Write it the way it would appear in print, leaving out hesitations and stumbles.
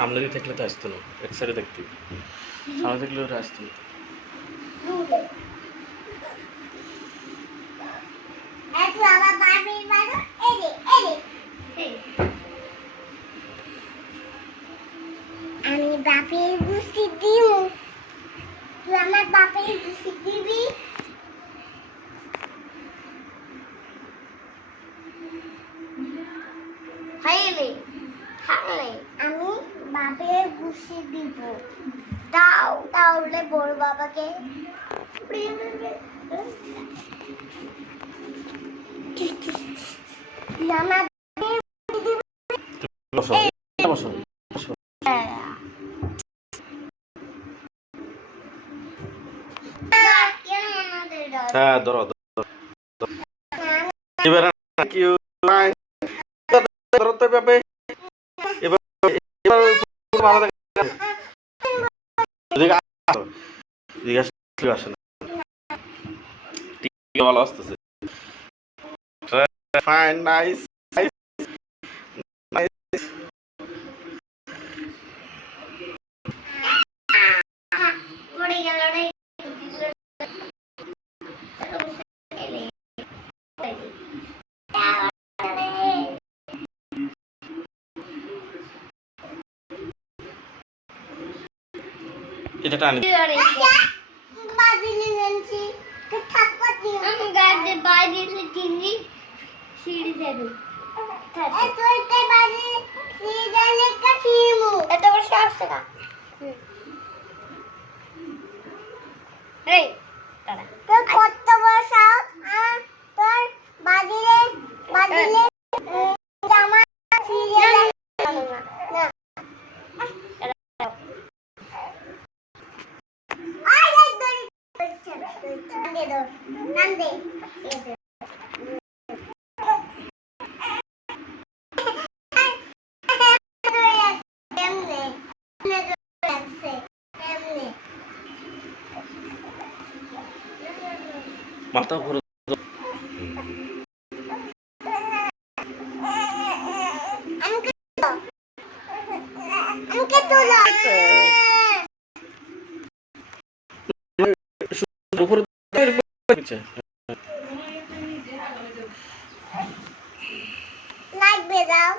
সামনে দিয়ে থাকলে তো আসতো না, এক সাইডে দেখতে সামনে থাকলে ওরা আসতো না। আমি বাপের গুছি দিব, তুই আমার বাপের গুছি দিবি। হাইলে হাইলে আমি বাপের গুছি দিব, দাও তাহলে বড় বাবাকে আমার বসো বসো বসো। হ্যাঁ ধরো ধরো এবার কি ধরো তো এভাবে, এবার এবার ভালো থাকে। এদিকে আসো, এদিকে আসে না, ঠিক ভালো আসতেছে। Fine, nice nice nice. পড়ে গেল রে। এটা টানি বাজিলে গেছি থাকবা দিও আমি গাড়ি বাজিলে চিনি সিঁড়ি দেবো এততে বাজি সিঁড়ি দেলে কাটিমু এত বড় আসছে না। এই দাঁড়া তোর কত বড় সাহস তোর বাজিলে জামা সিঁড়ি দেলে না মাথা ঘুরে উপরে লাগবে দাও